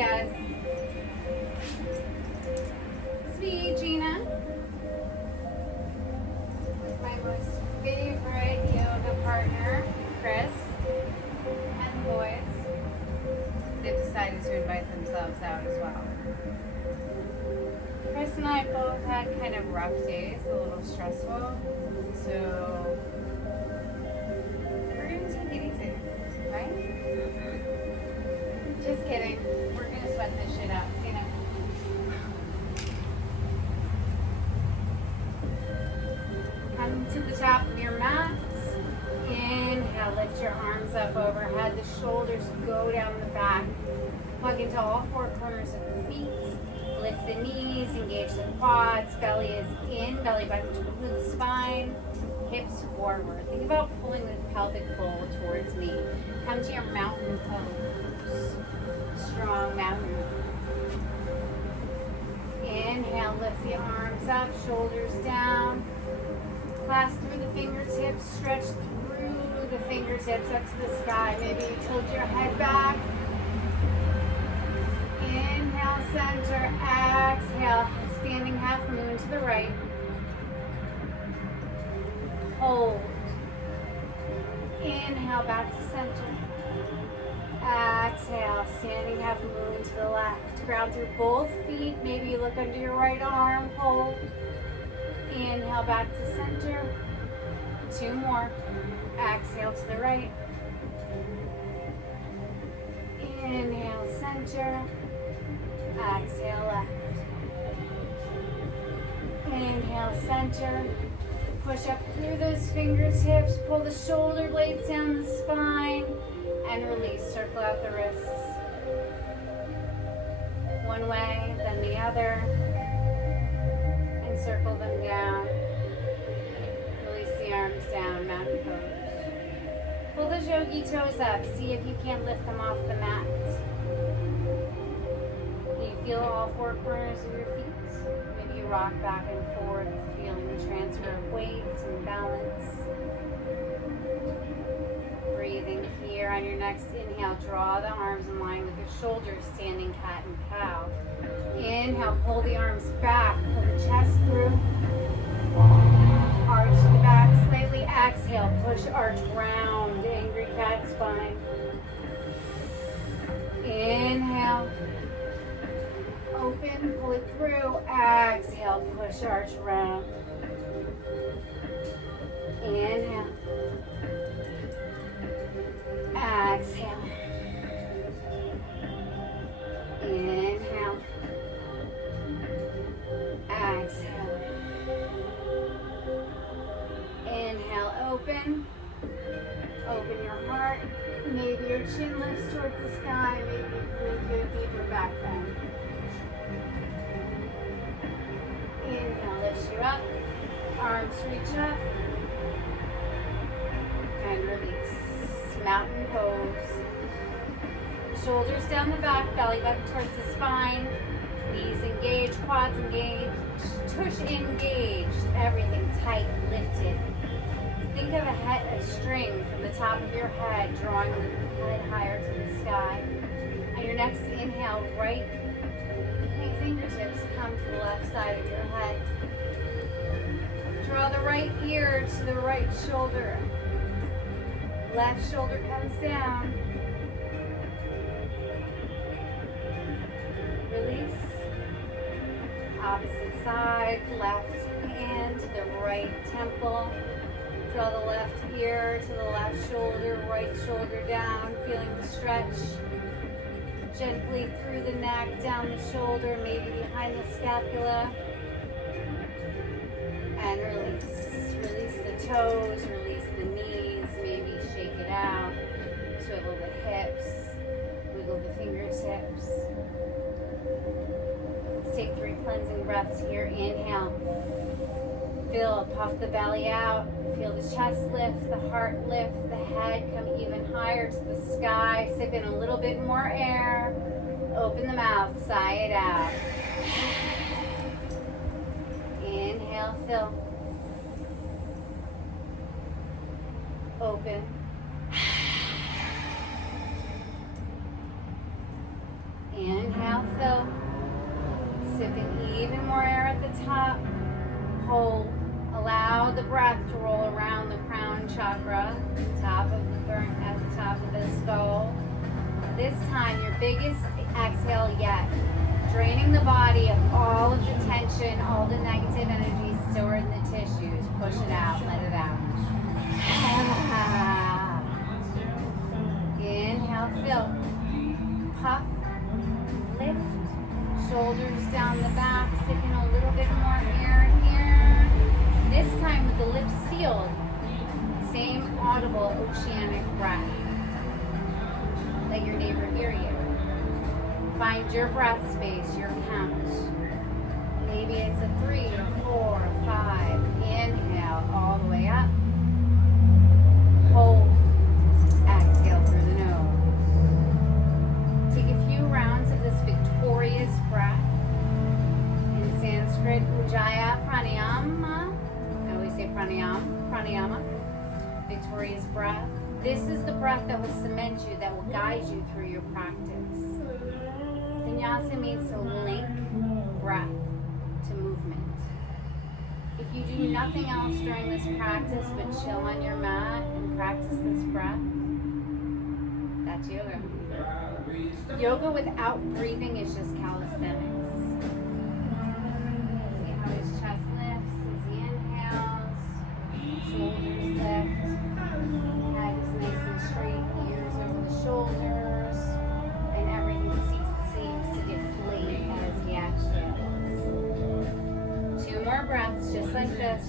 guys. It's me, Gina, with my most favorite yoga partner, Chris, and the boys. They've decided to invite themselves out as well. Chris and I both had kind of rough days, a little stressful, so we're going to take it easy, right? Just kidding. We're going to sweat this shit out, you know. Come to the top of your mats. Inhale, lift your arms up overhead. The shoulders go down the back. Plug into all four corners of the feet. Lift the knees, engage the quads. Belly is in, belly button to the spine. Hips forward. Think about pulling the pelvic bowl towards me. Come to your mountain pose. Strong mountain. Inhale, lift the arms up, shoulders down. Clasp through the fingertips, stretch through the fingertips up to the sky. Maybe you tilt your head back. Inhale, center, exhale, standing half moon to the right. Hold. Inhale, back to center. Exhale, standing half moon to the left. Ground through both feet. Maybe you look under your right arm. Hold. Inhale, back to center. Two more. Exhale to the right. Inhale, center. Exhale, left. Inhale, center. Push up through those fingertips. Pull the shoulder blades down the spine. And release. Circle out the wrists. One way, then the other. And circle them down. Release the arms down. Mountain pose. Pull those yogi toes up. See if you can't lift them off the mat. You feel all four corners of your feet. Maybe you rock back and forth, feeling the transfer of weight and balance. Breathing here on your next inhale. Draw the arms in line with your shoulders, standing cat and cow. Inhale, pull the arms back, pull the chest through. Arch the back slightly. Exhale, push arch round, angry cat spine. Inhale. Open, pull it through. Exhale, push arch round. Inhale. Exhale. Inhale. Exhale. Inhale, open. Open your heart. Maybe your chin lifts towards the sky. Maybe you do a deeper back bend. Inhale, lifts you up. Arms reach up. And release. Mountain pose. Shoulders down the back, belly button towards the spine. Knees engaged, quads engaged, tush engaged. Everything tight, lifted. Think of a string from the top of your head, drawing the head higher to the sky. On your next inhale, right fingertips come to the left side of your head. Draw the right ear to the right shoulder. Left shoulder comes down. Release. Opposite side, left hand to the right temple. Draw the left ear to the left shoulder, right shoulder down, feeling the stretch. Gently through the neck, down the shoulder, maybe behind the scapula. And release. Release the toes, release the knees, maybe shake it out. Swivel the hips, wiggle the fingertips. Let's take 3 cleansing breaths here. Inhale. Fill, puff the belly out. Feel the chest lift, the heart lift, the head come even higher to the sky. Sip in a little bit more air. Open the mouth, sigh it out. Inhale, fill. Open. Inhale. Inhale, fill. Sipping even more air at the top. Hold. Allow the breath to roll around the crown chakra, at the top of the skull. This time, your biggest exhale yet. Draining the body of all of the tension, all the negative energy stored in the tissues. Push it out, let it out. Inhale, fill. Puff, lift, shoulders down the back, sticking a little bit more air here. This time with the lips sealed, same audible oceanic breath. Let your neighbor hear you. Find your breath space, your count. Maybe it's a 3 or 4 or 5. Inhale all the way up. Hold. Exhale through the nose. Take a few rounds of this victorious breath. In Sanskrit, Ujjayi Pranayama. I always say pranayama. Victorious breath. This is the breath that will cement you, that will guide you through your practice. Vinyasa means to link breath to movement. If you do nothing else during this practice but chill on your mat and practice this breath, that's yoga. Yoga without breathing is just calisthenics. See how his chest lifts as he inhales, shoulders lift, head is nice and straight, ears over the shoulders, and everything seems to deflate as he exhales. 2 more breaths, just like this.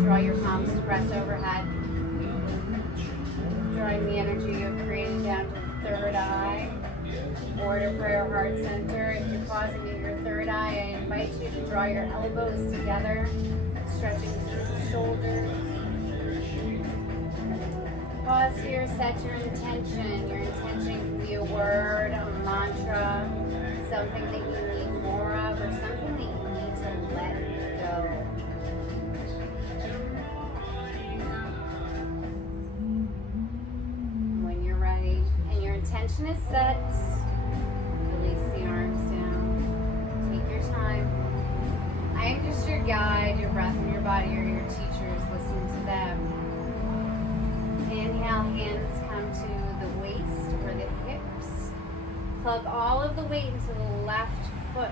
Draw your palms to press overhead. Drawing the energy you've created down to the third eye. Or to prayer heart center. If you're pausing at your third eye, I invite you to draw your elbows together, stretching through the shoulders. Pause here, set your intention. Your intention can be a word, a mantra, something that you need more of, or something that you need to let go. Intention is set. Release the arms down. Take your time. I am just your guide. Your breath and your body are your teachers. Listen to them. Inhale, hands come to the waist or the hips. Plug all of the weight into the left foot.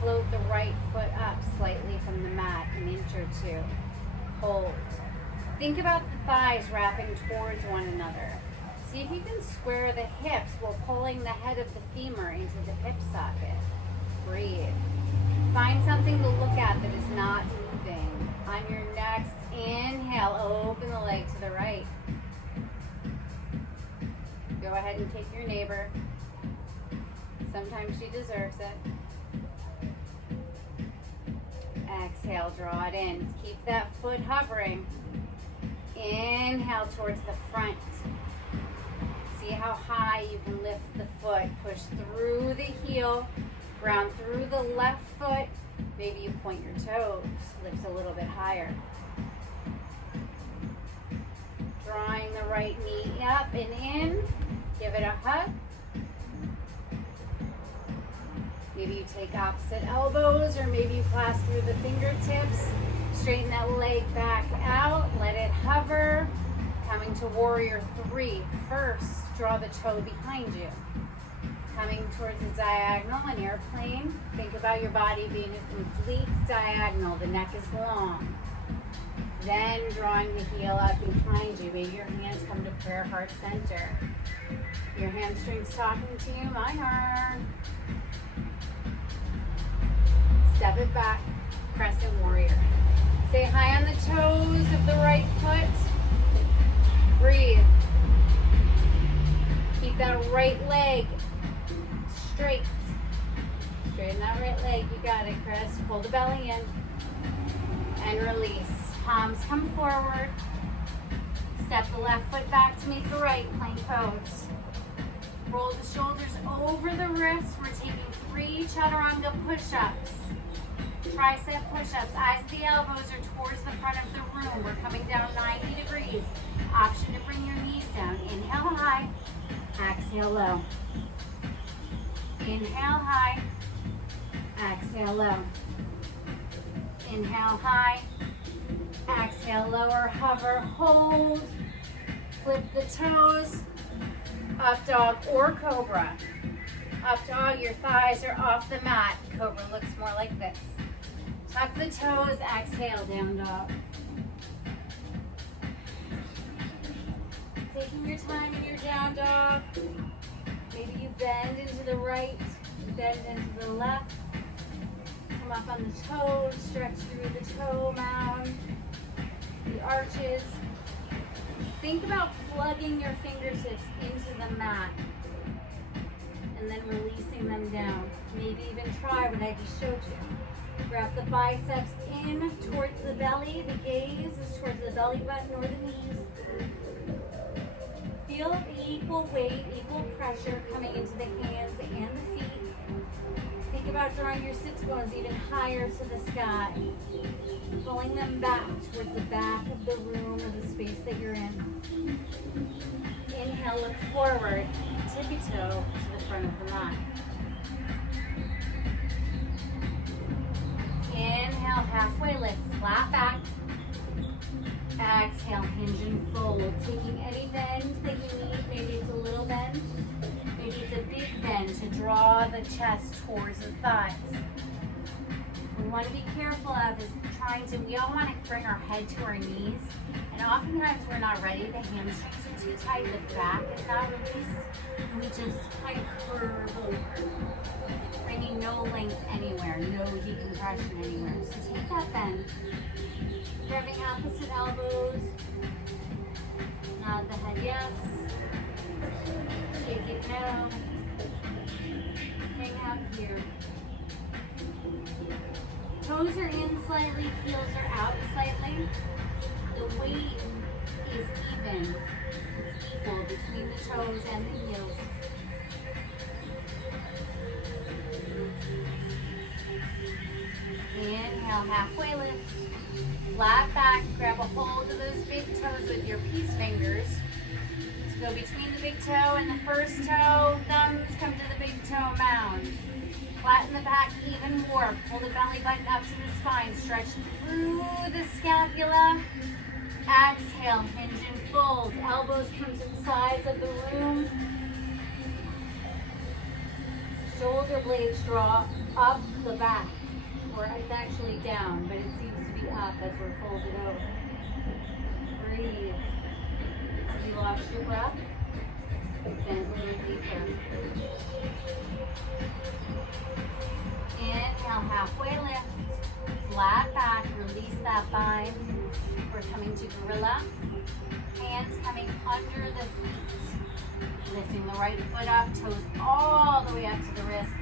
Float the right foot up slightly from the mat, an inch or 2. Hold. Think about the thighs wrapping towards one another. See if you can square the hips while pulling the head of the femur into the hip socket. Breathe. Find something to look at that is not moving. On your next inhale, open the leg to the right. Go ahead and kick your neighbor. Sometimes she deserves it. Exhale, draw it in. Keep that foot hovering. Inhale towards the front. See how high you can lift the foot. Push through the heel, ground through the left foot. Maybe you point your toes, lift a little bit higher. Drawing the right knee up and in. Give it a hug. Maybe you take opposite elbows, or maybe you clasp through the fingertips. Straighten that leg back out. Let it hover. Coming to warrior 3. First, draw the toe behind you. Coming towards the diagonal, an airplane. Think about your body being a complete diagonal. The neck is long. Then drawing the heel up behind you. Maybe your hands come to prayer heart center. Your hamstrings talking to you, mine are. Step it back, crescent warrior. Stay high on the toes of the right foot. Breathe. Keep that right leg straight. Straighten that right leg. You got it, Chris. Pull the belly in. And release. Palms come forward. Step the left foot back to meet the right. Plank pose. Roll the shoulders over the wrists. We're taking 3 chaturanga push-ups. Tricep push-ups. Eyes of the elbows are towards the front of the room. We're coming down 90 degrees. Option to bring your knees down. Inhale high. Exhale low. Inhale high. Exhale low. Inhale high. Exhale lower. Hover. Hold. Flip the toes. Up dog or cobra. Up dog, your thighs are off the mat. Cobra looks more like this. Tuck the toes, exhale, down dog. Taking your time in your down dog. Maybe you bend into the right, bend into the left. Come up on the toes, stretch through the toe mound, the arches. Think about plugging your fingertips into the mat and then releasing them down. Maybe even try what I just showed you. Wrap the biceps in towards the belly. The gaze is towards the belly button or the knees. Feel the equal weight, equal pressure coming into the hands and the feet. Think about drawing your sits bones even higher to the sky. Pulling them back towards the back of the room or the space that you're in. Inhale, look forward, tippy-toe to the front of the mat. Inhale, halfway lift, flat back. Exhale, hinge and fold. Taking any bend that you need. Maybe it's a little bend. Maybe it's a big bend to draw the chest towards the thighs. What we want to be careful of is we all want to bring our head to our knees. And oftentimes we're not ready. The hamstrings are too tight. The back is not released. And we just kind of curve over. Bringing no length anywhere, no decompression anywhere. So take that bend. Grabbing opposite elbows. Nod the head yes. Shake it no. Hang out here. Toes are in slightly, heels are out slightly. The weight is even. It's equal between the toes and the heels. Inhale, halfway lift. Flat back, grab a hold of those big toes with your peace fingers. Let's go between the big toe and the first toe. Thumbs come to the big toe mound. Flatten the back even more. Pull the belly button up to the spine. Stretch through the scapula. Exhale, hinge and fold. Elbows come to the sides of the room. Shoulder blades draw up the back. Or it's actually down, but it seems to be up as we're folded over. Breathe. As you lost your breath, bend a little deeper. Inhale, halfway lift. Flat back, release that bind. We're coming to gorilla. Hands coming under the feet. Lifting the right foot up, toes all the way up to the wrist.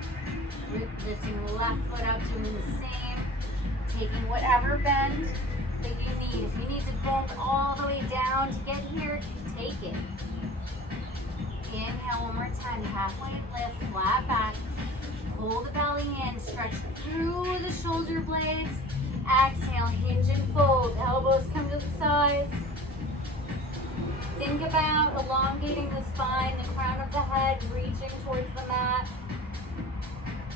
Lifting the left foot up, doing the same. Taking whatever bend that you need. If you need to bump all the way down to get here, take it. Inhale one more time, halfway lift, flat back. Pull the belly in, stretch through the shoulder blades. Exhale, hinge and fold. Elbows come to the sides. Think about elongating the spine, the crown of the head reaching towards the mat.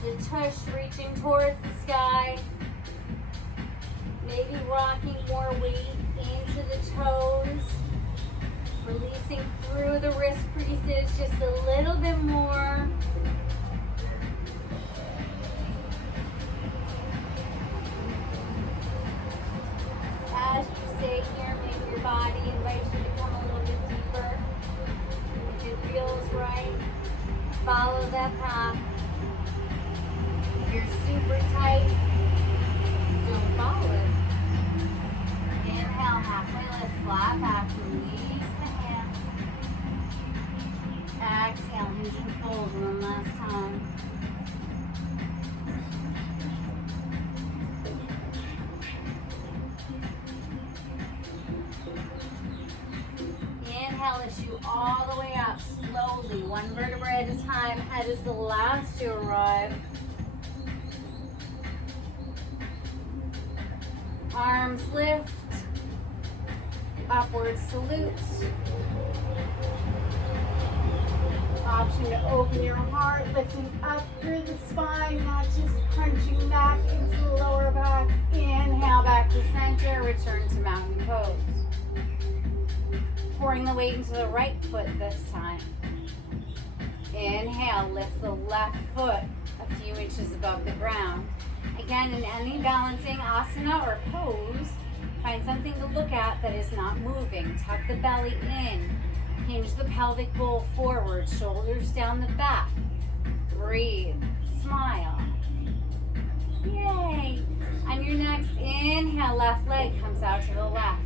The tush reaching towards the sky. Maybe rocking more weight into the toes. Releasing through the wrist creases just a little bit more. As you stay here, maybe your body invites you to come a little bit deeper. If it feels right, follow that path. If you're super tight, don't follow it. Inhale, halfway lift, flat back, release the hands. Exhale, hinge and fold one last time. Inhale, issue all the way up, slowly, one vertebra at a time. Head is the last to arrive. Arms lift. Upward salute. Option to open your heart, lifting up through the spine, not just crunching back into the lower back. Inhale back to center, return to mountain pose. Pouring the weight into the right foot this time. Inhale, lift the left foot a few inches above the ground. Again, in any balancing asana or pose, find something to look at that is not moving. Tuck the belly in. Hinge the pelvic bowl forward, shoulders down the back. Breathe, smile. Yay! On your next inhale, left leg comes out to the left.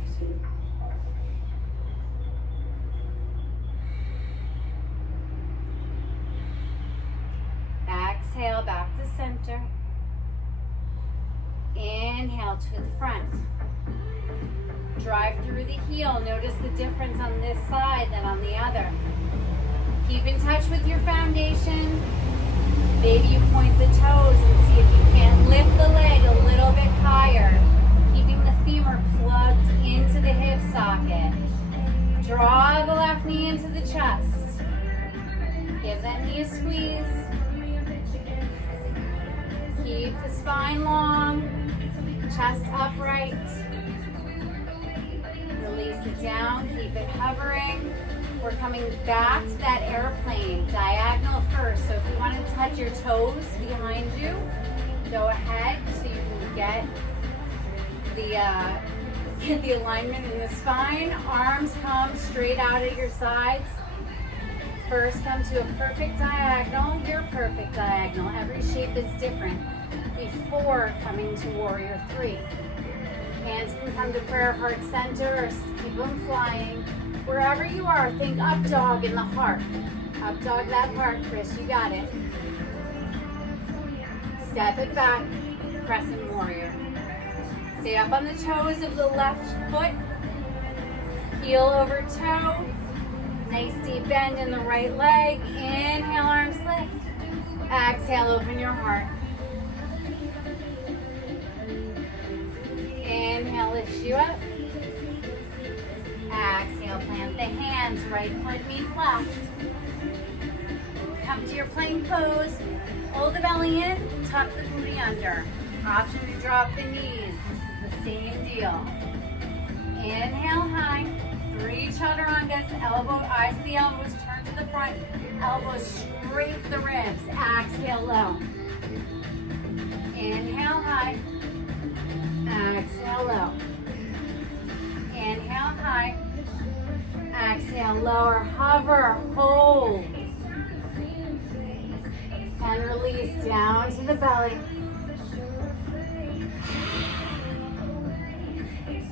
Exhale, back to center. Inhale to the front. Drive through the heel. Notice the difference on this side than on the other. Keep in touch with your foundation. Maybe you point the toes and see if you can lift the leg a little bit higher, keeping the femur plugged into the hip socket. Draw the left knee into the chest. Give that knee a squeeze. Keep the spine long, chest upright. Release it down, keep it hovering. We're coming back to that airplane, diagonal first. So if you want to touch your toes behind you, go ahead so you can get the alignment in the spine. Arms come straight out at your sides. First come to a perfect diagonal, your perfect diagonal. Every shape is different before coming to warrior three. Hands can come to prayer heart center or keep them flying. Wherever you are, think up dog in the heart. Up dog that heart, Chris, you got it. Step it back, crescent warrior. Stay up on the toes of the left foot. Heel over toe. Nice deep bend in the right leg. Inhale, arms lift. Exhale, open your heart. Inhale, lifts you up. Exhale, plant the hands. Right foot meets left. Come to your plank pose. Hold the belly in. Tuck the booty under. Option to drop the knees. This is the same deal. Inhale high. 3 chaturangas. Elbow, eyes to the elbows. Turn to the front. Elbows straight to the ribs. Exhale low. Inhale high. Exhale low. Inhale high. Exhale lower. Hover. Hold. And release down to the belly.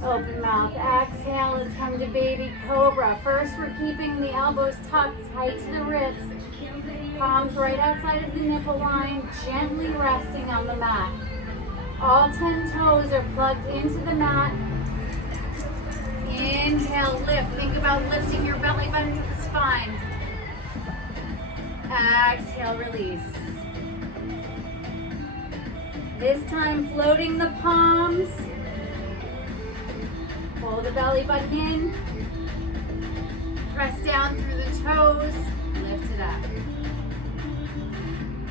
Open mouth. Exhale. Let's come to baby cobra. First, we're keeping the elbows tucked tight to the ribs. Palms right outside of the nipple line. Gently resting on the mat. All 10 toes are plugged into the mat. Inhale, lift. Think about lifting your belly button to the spine. Exhale, release. This time, floating the palms. Pull the belly button in. Press down through the toes. Lift it up.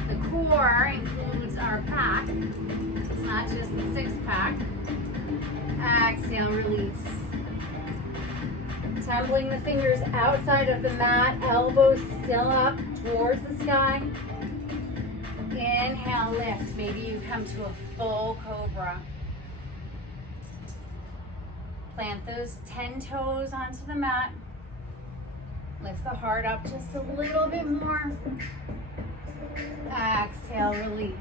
The core includes our back. It's not just the 6-pack. Exhale, release. Tumbling the fingers outside of the mat, elbows still up towards the sky. Inhale, lift. Maybe you come to a full cobra. Plant those 10 toes onto the mat. Lift the heart up just a little bit more. Exhale, release.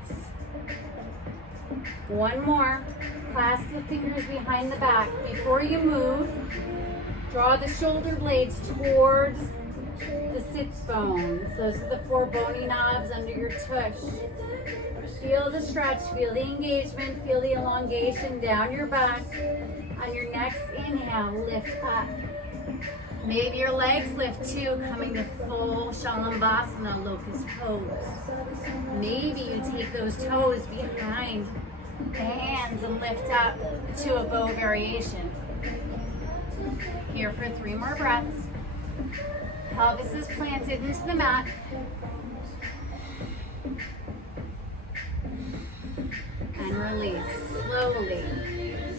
One more. Clasp the fingers behind the back. Before you move, draw the shoulder blades towards the sits bones. Those are the 4 bony knobs under your tush. Feel the stretch, feel the engagement, feel the elongation down your back. On your next inhale, lift up. Maybe your legs lift too, coming to full Shalambhasana, locust pose. Maybe you take those toes behind the hands and lift up to a bow variation. Here for 3 more breaths. Pelvis is planted into the mat. And release slowly,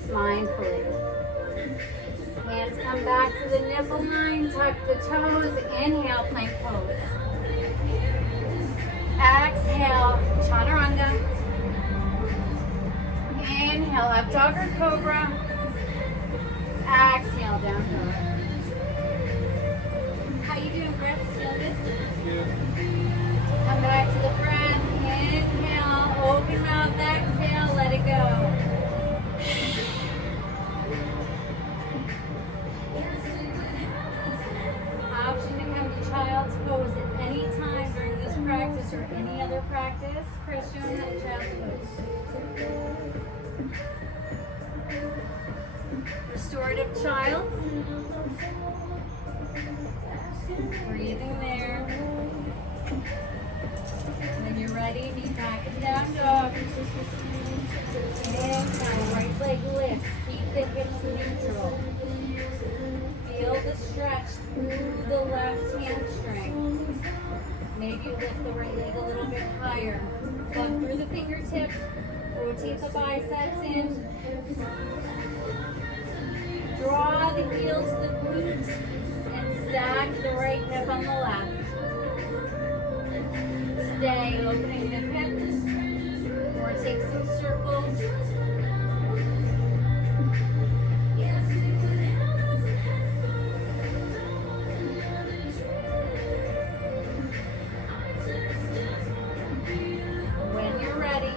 mindfully. Hands come back to the nipple line, tuck the toes, inhale, plank pose. Exhale, chaturanga. Inhale, up dog or cobra. Exhale, down dog. How you doing, Chris? Feel good? Good. Come back to the breath. Inhale, open mouth, exhale, let it go. Option to come to child's pose at any time during this practice or any other practice. Chris, show them that child's pose. Restorative child. Breathing there. When you're ready, be back and down dog. Inhale, right leg lifts. Keep the hips neutral. Feel the stretch through the left hamstring. Maybe lift the right leg a little bit higher. Up through the fingertips. Rotate the biceps in. Draw the heels to the glutes and stack the right hip on the left. Stay opening the hips or take some circles. When you're ready,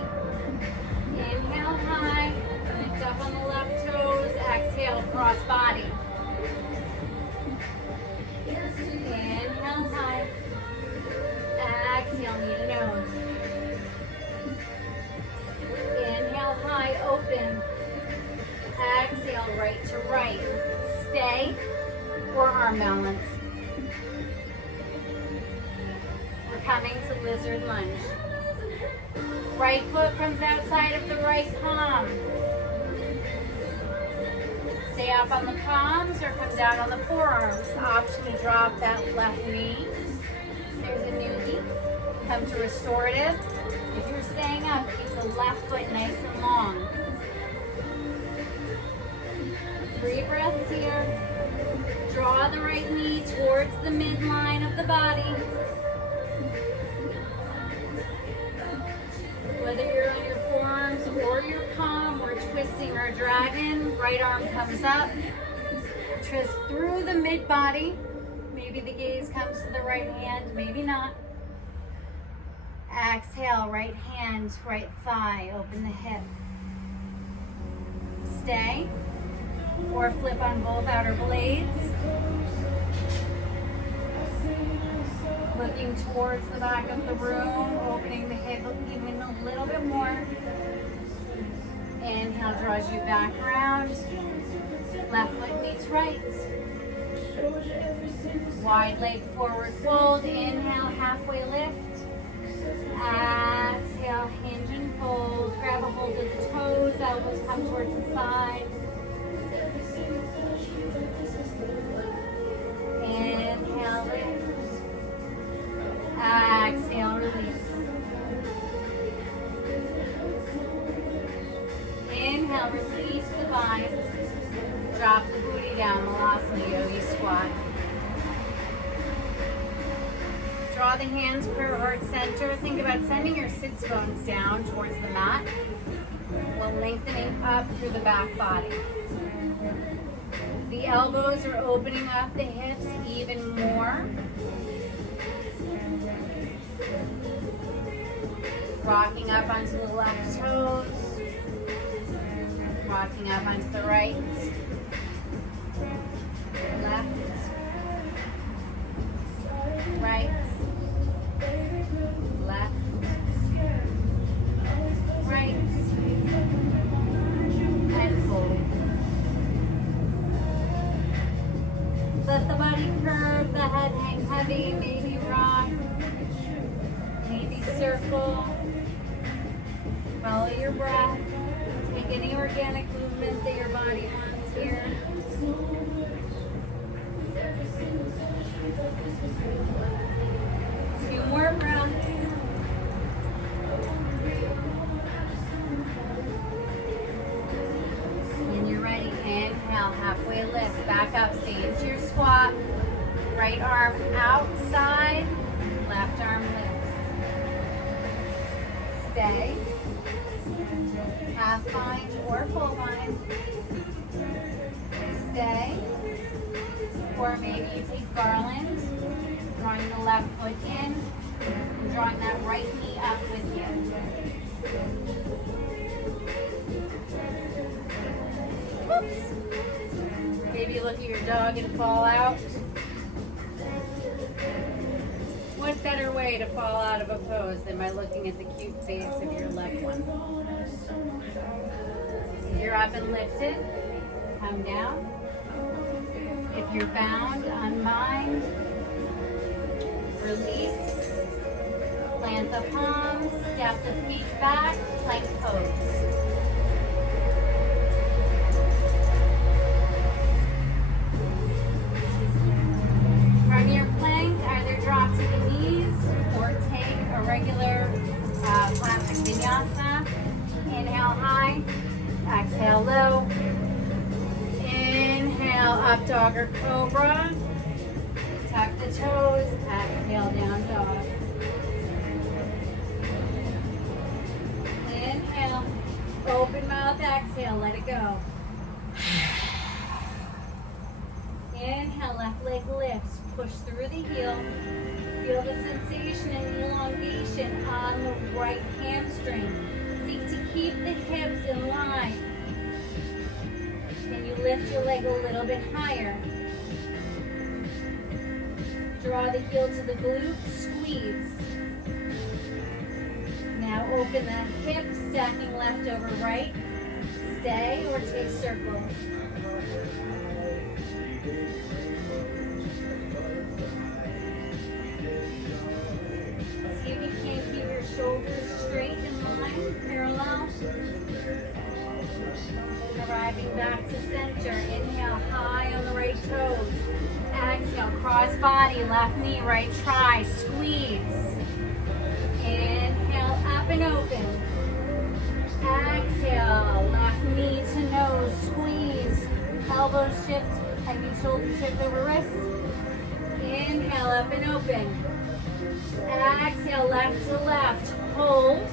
inhale high, lift up on the left toes, exhale, cross body. Inhale high, exhale, knee to nose. Inhale high, open. Exhale, right to right. Stay or arm balance. We're coming to lizard lunge. Right foot comes outside of the right palm. Stay up on the palms or come down on the forearms. Option to drop that left knee. There's a newbie. Come to restorative. If you're staying up, keep the left foot nice and long. 3 breaths here. Draw the right knee towards the midline of the body. Whether you're on your forearms or your palm or twisting or dragon, right arm comes up. Twist through the mid body. Maybe the gaze comes to the right hand, maybe not. Exhale, right hand, right thigh, open the hip. Stay, or flip on both outer blades. Looking towards the back of the room, opening the hip even a little bit more. Inhale draws you back around. Left foot meets right. Wide leg forward fold. Inhale, halfway lift. Exhale, hinge and fold. Grab a hold of the toes, elbows come towards the side. Inhale, lift. Exhale, release. Inhale, release the bind. Drop the booty down, Malasana Yogi Squat. Draw the hands per heart center. Think about sending your sits bones down towards the mat while lengthening up through the back body. The elbows are opening up the hips even more. Rocking up onto the left toes. Rocking up onto the right. Left. Right. Left. Right. And fold. Let the body curve, the head hang heavy, maybe rock, maybe circle. Follow your breath. Make any organic movements that your body wants here. Two more breaths. When you're ready, inhale, halfway lift, back up, stay into your squat. Right arm outside, left arm lifts. Stay. Half bind or full bind. Stay. Or maybe you take garland, drawing the left foot in, and drawing that right knee up with you. Whoops. Maybe look at your dog and fall out. What better way to fall out of a pose than by looking at the cute face of your loved one? If you're up and lifted, come down. If you're bound, unbind. Release. Plant the palms, step the feet back, plank pose. From your plank, either drop to the knees or take a regular classic vinyasa. Inhale high, exhale low. Inhale up dog or cobra. Tuck the toes, exhale down dog. Inhale, open mouth, exhale, let it go. Inhale, left leg lifts, push through the heel. Feel the sensation and elongation on the right hamstring. Seek to keep the hips in line. Then you lift your leg a little bit higher. Draw the heel to the glute, squeeze. Now open the hips, stacking left over right. Stay or take circles. See if you can't keep your shoulders straight in line, parallel. Arriving back to center. Inhale, high on the right toes. Exhale, cross body, left knee, right tri, squeeze. Inhale, up and open. Exhale, left knee to nose, squeeze. Elbows shift, I mean shoulder shift over wrist. Inhale, up and open. Exhale, left to left, hold.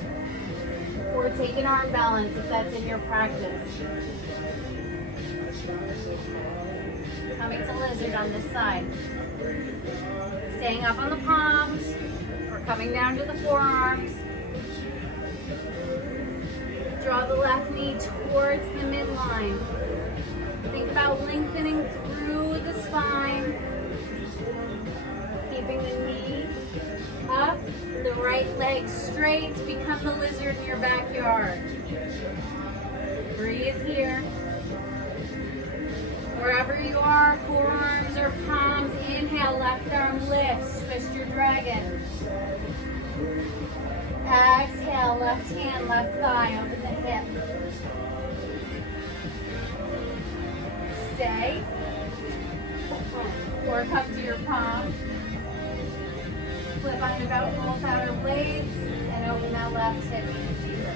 Or take an arm balance if that's in your practice. Coming to lizard on this side. Staying up on the palms or coming down to the forearms. Draw the left knee towards the midline. Think about lengthening through the spine. Keeping the knee up, the right leg straight. Become the lizard in your backyard. Breathe here. Wherever you are, forearms or palms, inhale, left arm lifts, twist your dragon. Exhale, left hand, left thigh over the hip. Stay. Or come to your palm. Flip on about both outer blades and open that left hip even deeper.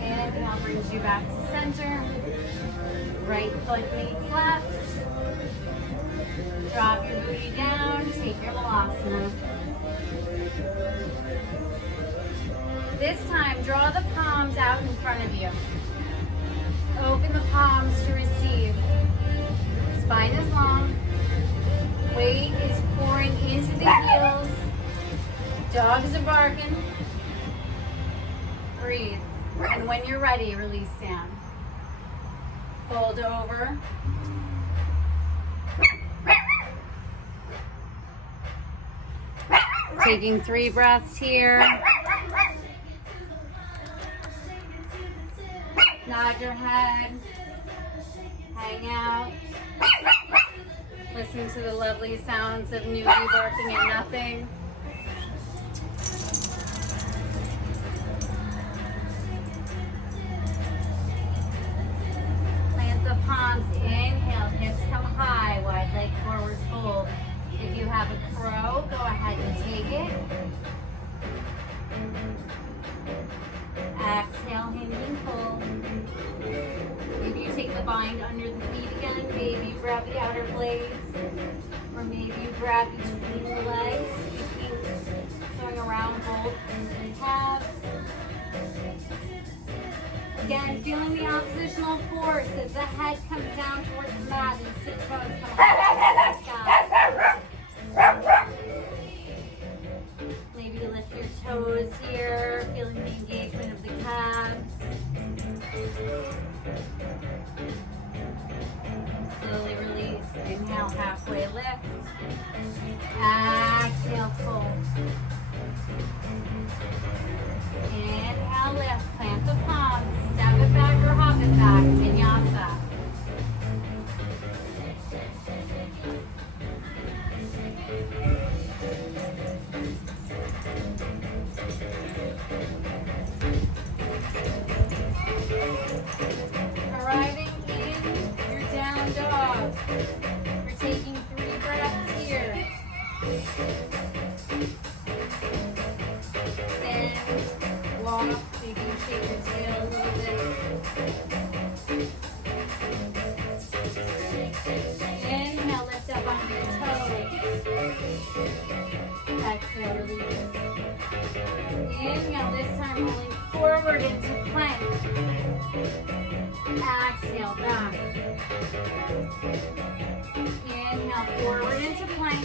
Inhale brings you back to center. Right foot meets left. Drop your booty down. Take your Malasana. This time, draw the palms out in front of you. Open the palms to receive. Spine is long. Weight is pouring into the heels. Dogs are barking. Breathe. And when you're ready, release down. Fold over. Taking 3 breaths here. Nod your head. Hang out. Listen to the lovely sounds of Nudie barking at nothing. Find under the feet again. Maybe you grab the outer blades, or maybe you grab between the legs. You keep going around both calves. Again, feeling the oppositional force as the head comes down towards the mat and the sit bones come up to the sky. Maybe you lift your toes here, feeling the engagement of the calves. Slowly release. Inhale, halfway lift. Exhale, fold. Inhale, lift. Plant the palms. Step it back or hop it back. Vinyasa. Arriving in your down dog. We're taking 3 breaths here. Bend, walk, maybe you shake your tail a little bit. Inhale, lift up onto your toes. Exhale, release. Inhale, this time rolling forward into plank. Exhale, back. Inhale, forward into plank.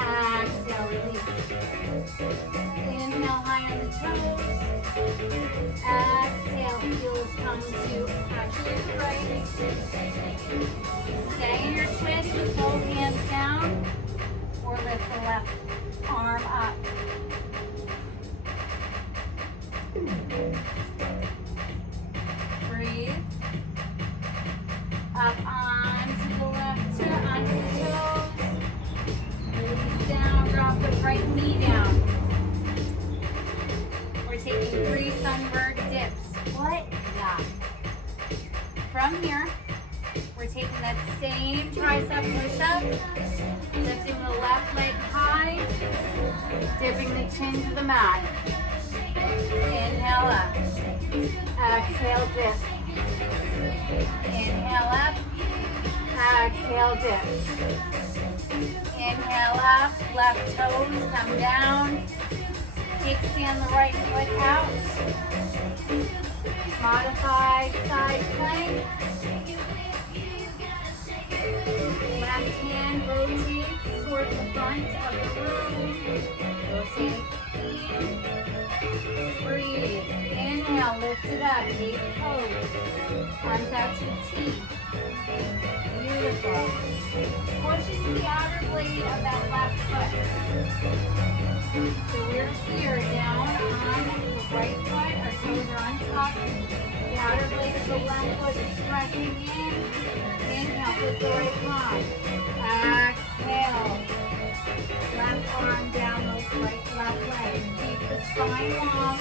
Exhale, release. Inhale, high on the toes. Exhale, heels come to actually the right. Stay in your twist with both hands down, or lift the left arm up. Breathe. Up onto the left toe, onto the toes. Release down, drop the right knee down. We're taking 3 sunbird dips. What? Yeah. From here, we're taking that same tricep push-up, lifting the left leg high, dipping the chin to the mat. Inhale up. Exhale, dip. Inhale up. Exhale, dip. Inhale up. Left toes come down. Kickstand the right foot out. Modified side plank. Left hand rotates towards the front of the room. Rotate. Breathe. Inhale, lift it up. Deep pose. Arms out to T. Beautiful. Pushing the outer blade of that left foot. So we're here down on the right foot. Our toes are on top. The outer blade of the left foot is pressing in. Inhale, put the right palm. Exhale. Left arm down the left leg. Keep the spine long.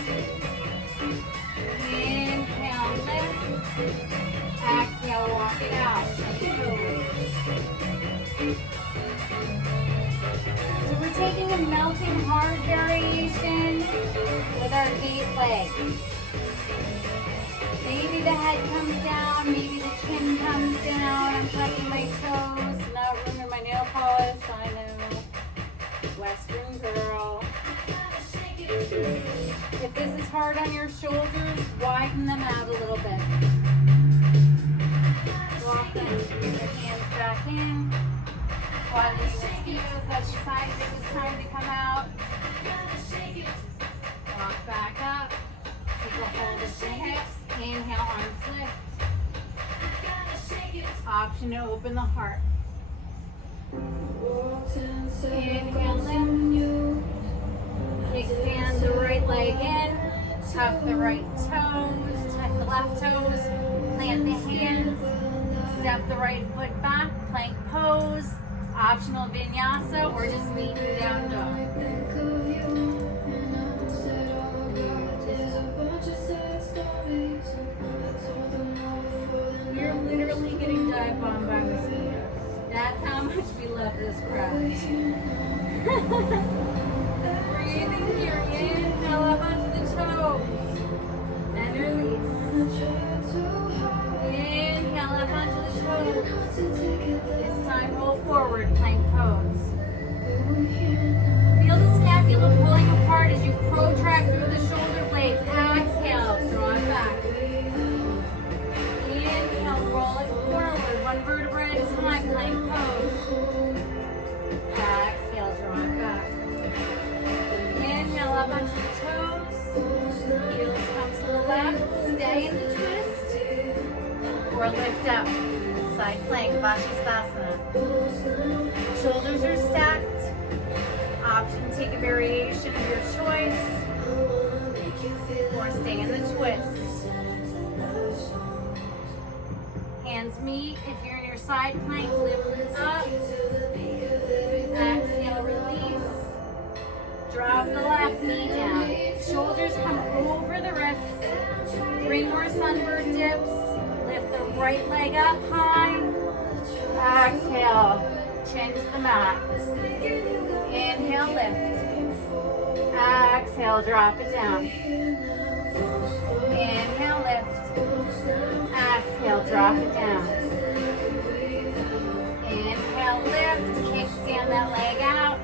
Inhale, lift. Exhale, walk it out. So we're taking a melting heart variation with our gate leg. Maybe the head comes down, maybe the chin comes down. I'm tucking my toes, not ruining my nail polish. I know. Western girl. If this is hard on your shoulders, widen them out a little bit. Walk them, your hands back in. Waddling the mosquitoes, that's your sign that it's time to come out. Walk back up. Take a hold of the hips. Inhale, arms lift. Option to open the heart. Inhale, lift. Kickstand the right leg in. Tuck the right toes. Tuck the left toes. Plant the hands. Step the right foot back. Plank pose. Optional vinyasa or just meet your down dog. We're literally getting dive bombed by mosquitoes. That's how much we love this crowd. Breathing here, inhale up onto the toes. And release. or lift up. Side plank, Vinyasa. Shoulders are stacked. Option to take a variation of your choice, or stay in the twist. Hands meet. If you're in your side plank, lift up. Exhale, release. Drop the left knee down. Shoulders come over the wrists. 3 more sunbird dips. Lift the right leg up high. Exhale, chin to the mat. Inhale, lift. Exhale, drop it down. Inhale, lift. Exhale, drop it down. Inhale, lift. Kickstand that leg out.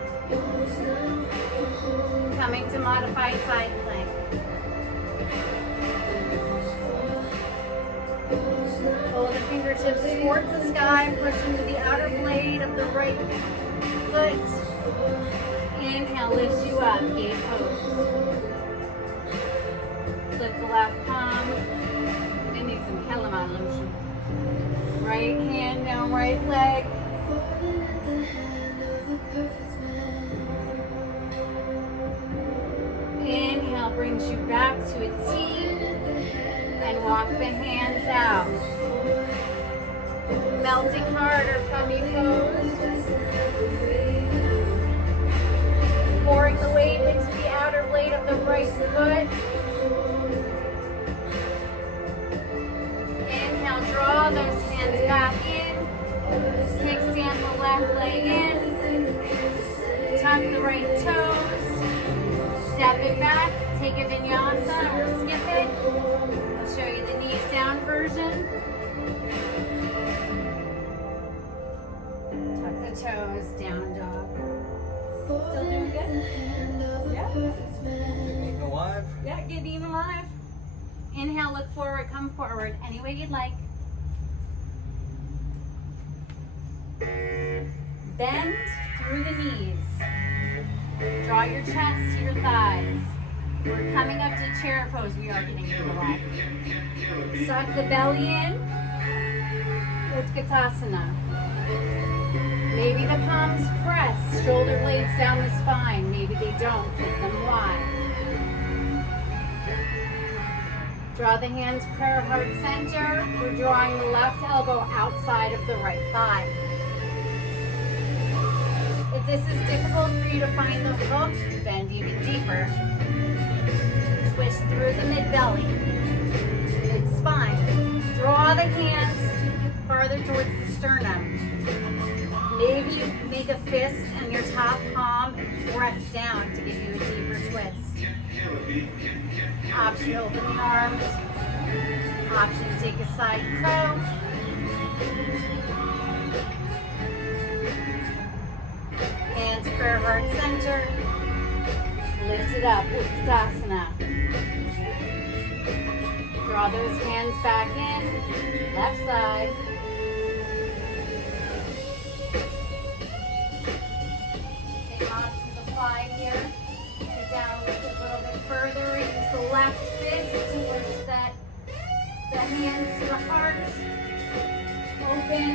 Coming to modified side plank. Pull the fingertips towards the sky. Push into the outer blade of the right foot. Inhale, lifts you up. Gate pose. Flip the left palm. You need some calamine lotion. Right hand down, right leg. Inhale brings you back to a T. And walk the hands out. Melting heart or puppy pose. Pouring the weight into the outer blade of the right foot. Inhale, draw those hands back in. Kickstand the left leg in. Tuck the right toes. Step it back. Take a vinyasa or skip it. I'll show you the knees down version. Tuck the toes, down dog. Still doing good? Yeah. Getting alive? Yeah, get even alive. Inhale, look forward, come forward, any way you'd like. Bend through the knees. Draw your chest to your thighs. We're coming up to chair pose. We are getting to the left. Suck the belly in. Utkatasana. Maybe the palms press, shoulder blades down the spine. Maybe they don't. Flip them wide. Draw the hands prayer heart center. We're drawing the left elbow outside of the right thigh. If this is difficult for you to find the hook, bend even deeper. Twist through the mid-belly, mid-spine. Draw the hands farther towards the sternum. Maybe you make a fist and your top palm press down to give you a deeper twist. Option to open the arms. Option to take a side crow. Hands prayer heart center. Lift it up, Utkatasana. Draw those hands back in, left side. Take option to fly here. Sit down, lift it a little bit further. Use the left fist to push the hands to the heart. Open.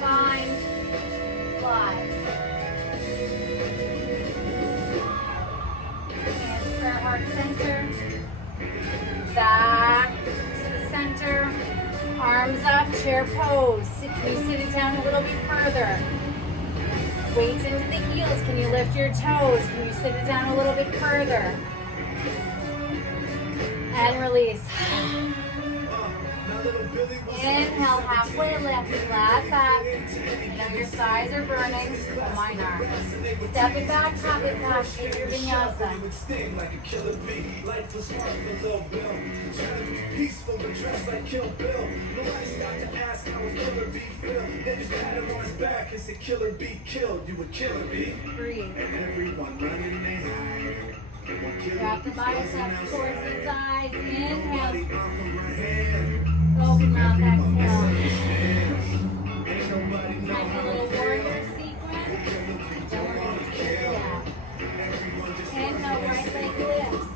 Bind. Fly. Hands prayer heart center. Back to the center. Arms up, chair pose. Can you sit it down a little bit further? Weights into the heels. Can you lift your toes? Can you sit it down a little bit further? And release. Inhale, halfway lift, flat back. You know your thighs are burning. Oh, mine are. Step it back, top it back. Take your vinyasa. Breathe. Drop the biceps towards the thighs. Inhale. Open mouth, exhale. Like a little warrior sequence. Then we're going to twist out. Inhale, right leg lifts.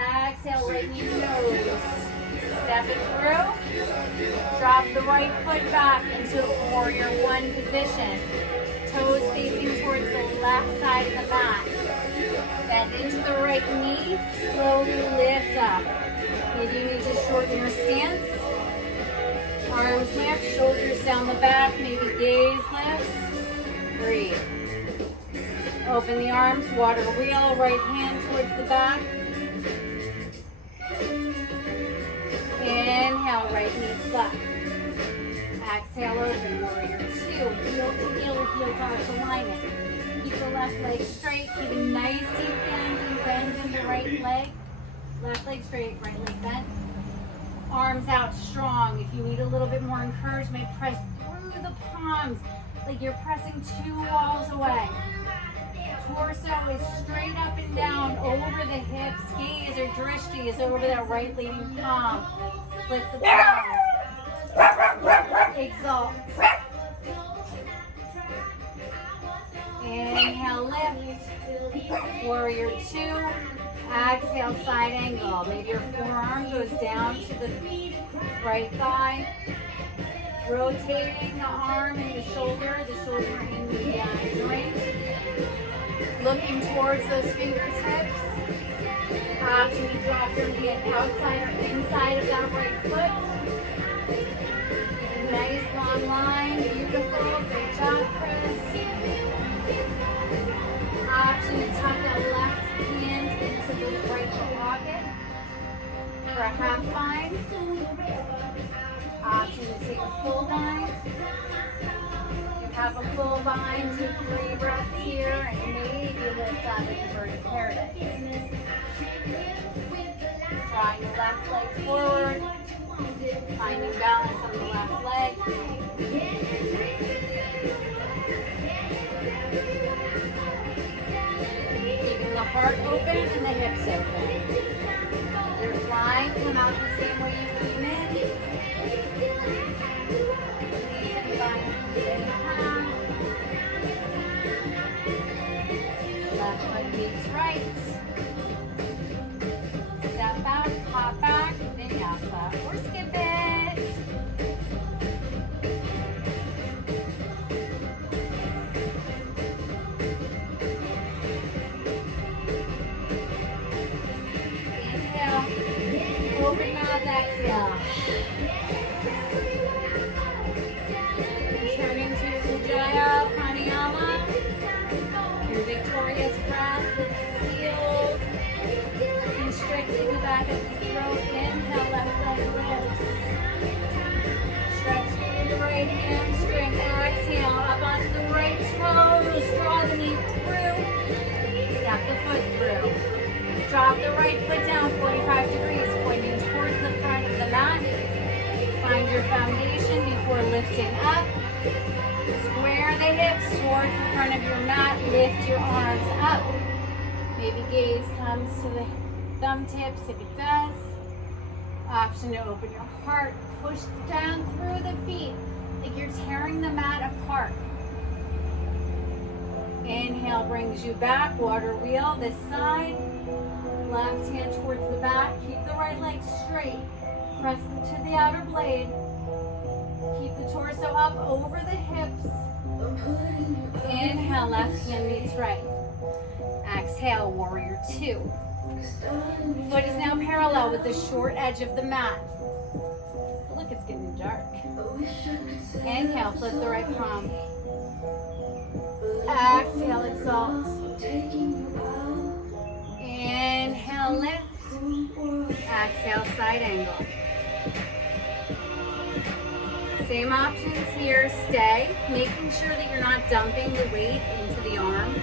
Exhale, right knee nose. Step Step it through. Drop the right foot back into warrior one position. Toes facing towards the left side of the mat. Bend into the right knee. Slowly lift up. Maybe you need to shorten your stance. Arms lift, shoulders down the back. Maybe gaze lifts. Breathe. Open the arms, water wheel, right hand towards the back. Inhale, right knee flat. Exhale, open, warrior two. Heel to heel, heel to arch alignment. Keep the left leg straight, keep a nice deep bend in the right leg. Left leg straight, right leg bent. Arms out strong. If you need a little bit more encouragement, press through the palms like you're pressing two walls away. Torso is straight up and down over the hips. Gaze or drishti is over that right leading palm. Flip the palm. Exalt. Inhale, lift. Warrior two. Exhale, side angle. Maybe your forearm goes down to the right thigh. Rotating the arm and the shoulder in the joint. Looking towards those fingertips. Option to drop your hand outside or inside of that right foot. Nice long line, beautiful, great job, Chris. Option to tuck that left hand into the right pocket for a half bind. Option to take a full bind. Have a full bind, do 3 breaths here, and maybe lift up in inverted paradise. Drawing the left leg forward, finding balance on the left leg. Keeping the heart open and the hips open. You're flying, come out the same way you came in. Left foot meets right. Step back, hop back, vinyasa, or skip it. Inhale, open mouth, exhale. Returning to Ujjayi Pranayama. Your victorious breath with sealed, constricting the back of the throat. Inhale, left leg lifts. Stretch through the right hamstring. Exhale, up onto the right toes. Draw the knee through. Step the foot through. Drop the right foot down 45 degrees, pointing towards the front of the mat. Find your foundation before lifting up. Square the hips towards the front of your mat. Lift your arms up. Maybe gaze comes to the thumb tips if it does. Option to open your heart. Push down through the feet like you're tearing the mat apart. Inhale brings you back. Water wheel this side. Left hand towards the back. Keep the right leg straight. Press to the outer blade. Keep the torso up over the hips. Inhale, left hand meets right. Exhale, warrior two. Foot is now parallel with the short edge of the mat. Look, it's getting dark. Inhale, flip the right palm. Exhale, exalt. Inhale, lift. Exhale, side angle. Same options here. Stay, making sure that you're not dumping the weight into the arm.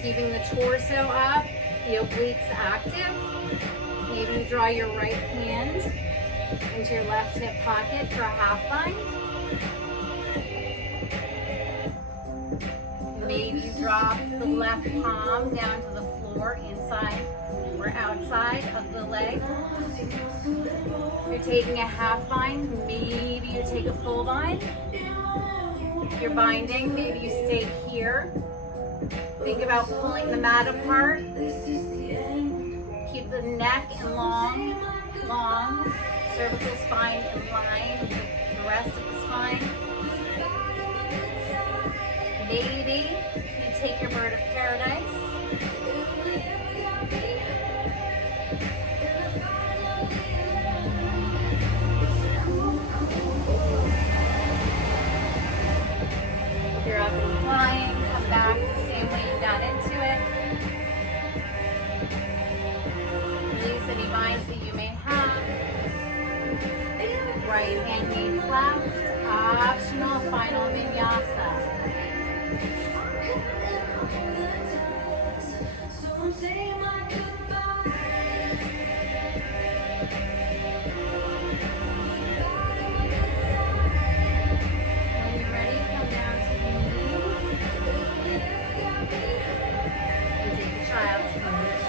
Keeping the torso up, the obliques active. Maybe draw your right hand into your left hip pocket for a half bind. Maybe drop the left palm down to the floor inside or outside of the leg. If you're taking a half bind, maybe you take a full bind. If you're binding, maybe you stay here. Think about pulling the mat apart. Keep the neck and long long, cervical spine in line with the rest of the spine. Maybe you take your bird of paradise. If you're up and flying, come back the same way you got into it. Release any binds that you may have. Right hand meets left. Optional final vinyasa. When you're ready, come down to the knees. And take a child's pose.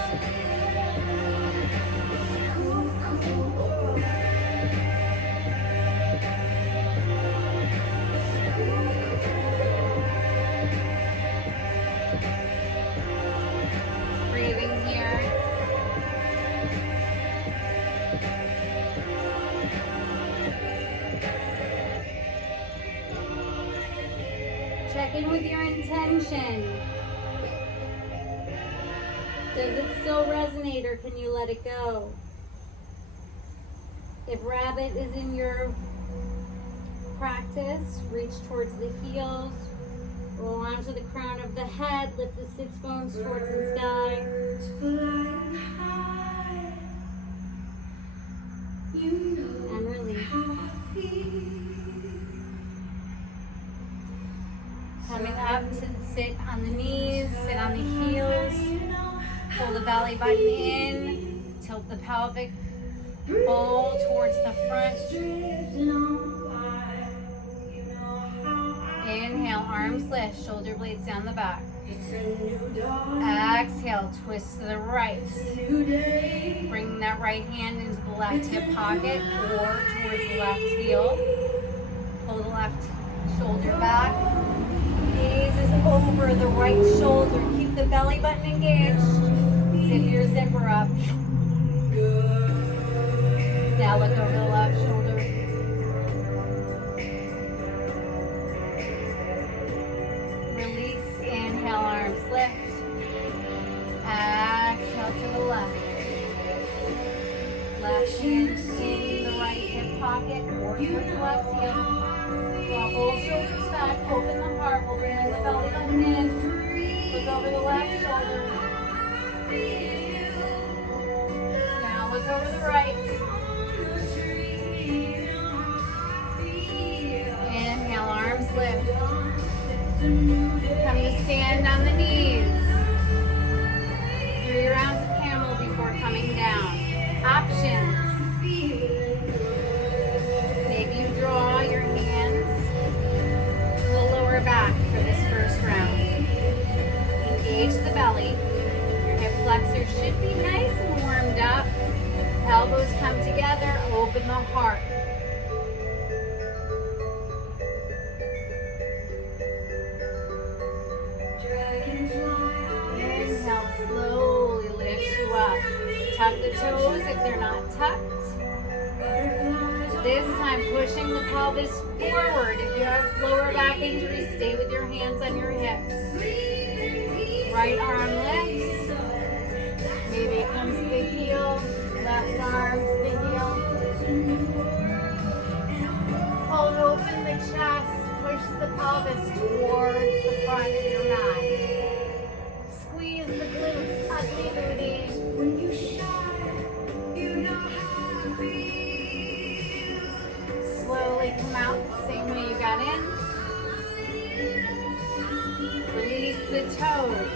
Breathing here. Check in with your intention. Does it still resonate or can you let it go? If rabbit is in your practice, reach towards the heels. Roll onto the crown of the head, lift the sits bones towards the sky. And release. Coming up to sit on the knees, sit on the heels. Pull the belly button in. Tilt the pelvic bowl towards the front. Inhale, arms lift, shoulder blades down the back. Exhale, twist to the right. Bring that right hand into the left hip pocket or towards the left heel. Pull the left shoulder back. Gaze is over the right shoulder. Keep the belly button engaged. Zip your zipper up. Now look over the left shoulder. Release, inhale, arms lift. Exhale to the left. Left hand in the right hip pocket or towards the left heel. Draw both shoulders back, open the heart, we'll bring the belly button in. Look over the left shoulder. Now look over the right. Inhale, arms lift. Come to stand on the knees. 3 rounds of camel before coming down. Options. Maybe you draw your hands to the lower back for this first round. Engage the belly. Your hip flexors should be nice and warmed up. Elbows come together. Open the heart. Inhale, slowly lift you up. Tuck the toes if they're not tucked. This time pushing the pelvis forward. If you have lower back injury, stay with your hands on your hips. Right arm lifts. Maybe it comes to the heel. Left arm to the heel. Hold open the chest. Push the pelvis towards the front of your mat. Squeeze the glutes, ugly booty. When you shine, you know how to feel. Slowly come out the same way you got in. Release the toes.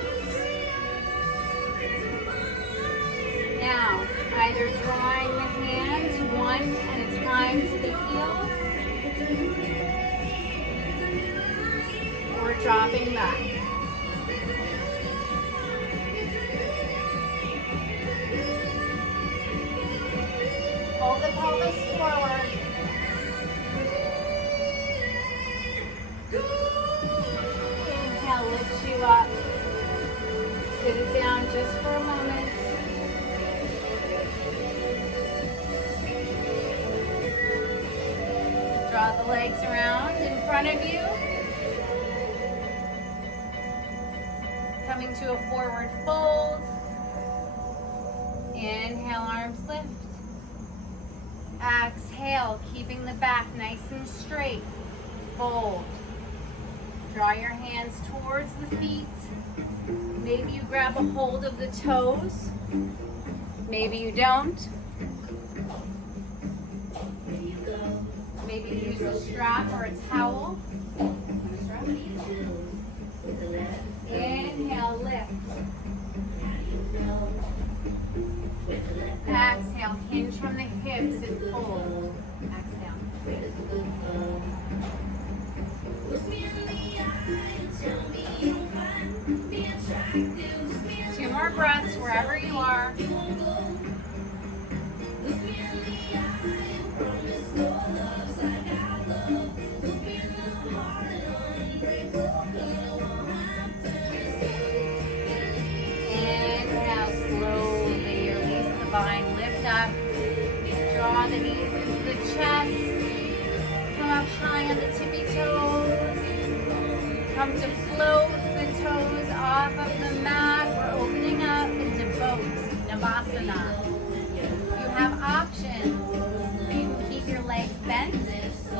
Now, either drawing the hands one at a time to the heels, or dropping back. Hold the pelvis forward. Inhale, lift you up. Sit it down just for a moment. Draw the legs around in front of you. Coming to a forward fold. Inhale, arms lift. Exhale, keeping the back nice and straight. Fold. Draw your hands towards the feet. Maybe you grab a hold of the toes. Maybe you don't. Maybe you use a strap or a towel. Inhale, lift. Exhale, hinge from the hips and fold. Exhale. 2 more breaths wherever you are. Inhale, slowly release the spine, lift up, draw the knees into the chest, come up high on the tippy toes, come to float the toes off of the mat. We're opening up into boat, Navasana. You have options. You can keep your legs bent. You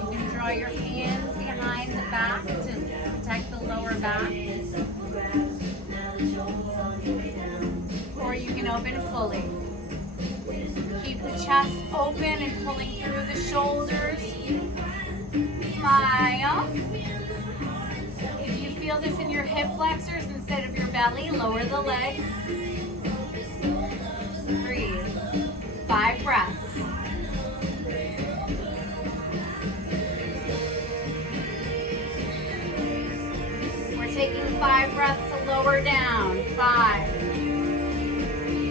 can draw your hands behind the back to protect the lower back. Or you can open fully. Keep the chest open and pulling through the shoulders. Smile. If you feel this in your hip flexors instead of your belly, lower the legs. Breathe. 5 breaths. We're taking 5 breaths to lower down. 5,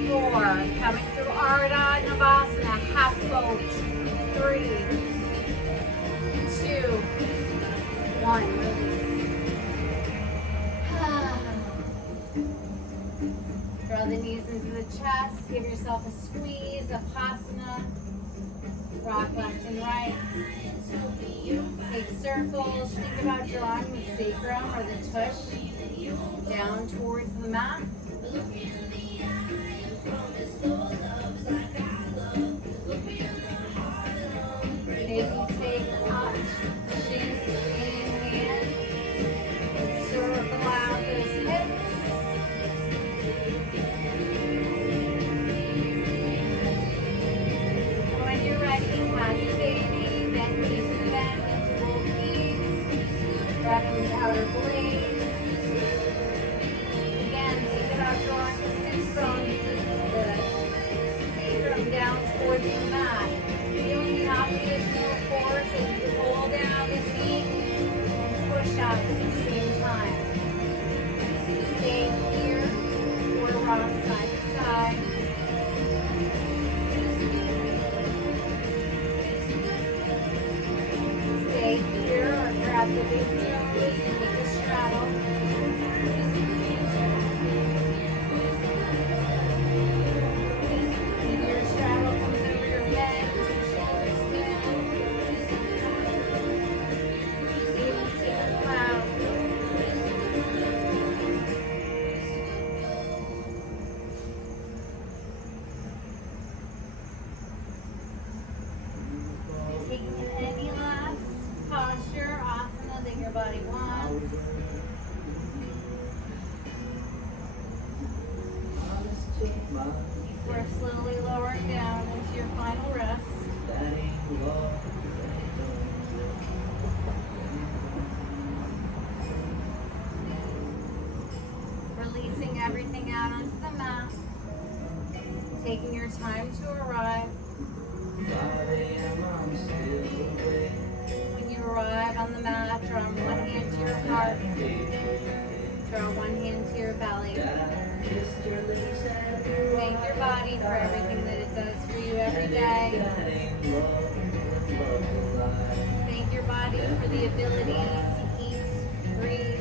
4, coming through Ardha Navasana, half boat. 3, 2, 1, release. Draw the knees into the chest, give yourself a squeeze, a Vinyasa. Rock left and right. Take circles, think about drawing the sacrum or the tush down towards the mat. Maybe take shins in hand, circle out those hips. When you're ready, happy baby, bend knees to bend into both knees, wrapping the outer blades. Again, think about drawing the sits bones, the sacrum down towards the mat. Feeling the oppositional force as you pull down the feet and push up at the same time. Stay here or rock side to side. Stay here or grab the big toes and make a straddle. Maybe your straddle comes over your head. Taking any last posture, asana that your body wants. We're slowly lowering down into your final rest. Releasing everything out onto the mat. Taking your time to arrive. When you arrive on the mat, draw one hand to your heart. Draw one hand to your belly. Thank your body for everything that it does for you every day. Thank your body for the ability to eat, breathe,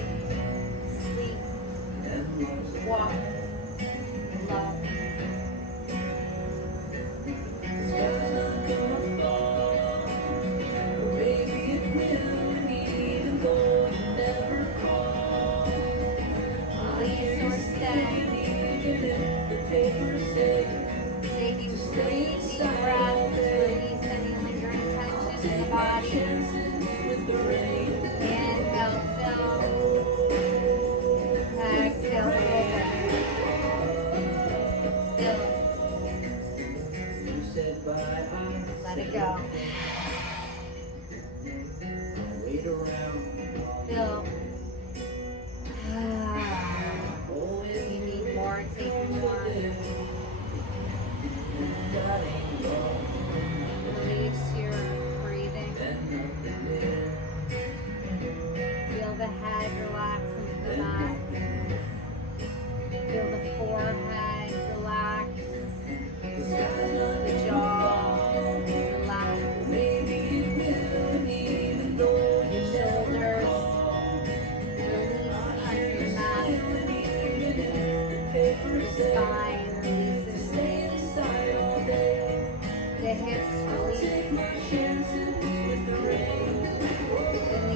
sleep, walk, love. Baby, Taking 3 deep breaths to release any lingering tension in the body. Inhale, fill. Exhale, open. Fill. Let it go. Fill. If you need more, take more. Release your breathing. Feel the head relax into the mat. Feel the forehead relax. The jaw relax. Your shoulders release onto your mat. Your spine releases. The hips release. The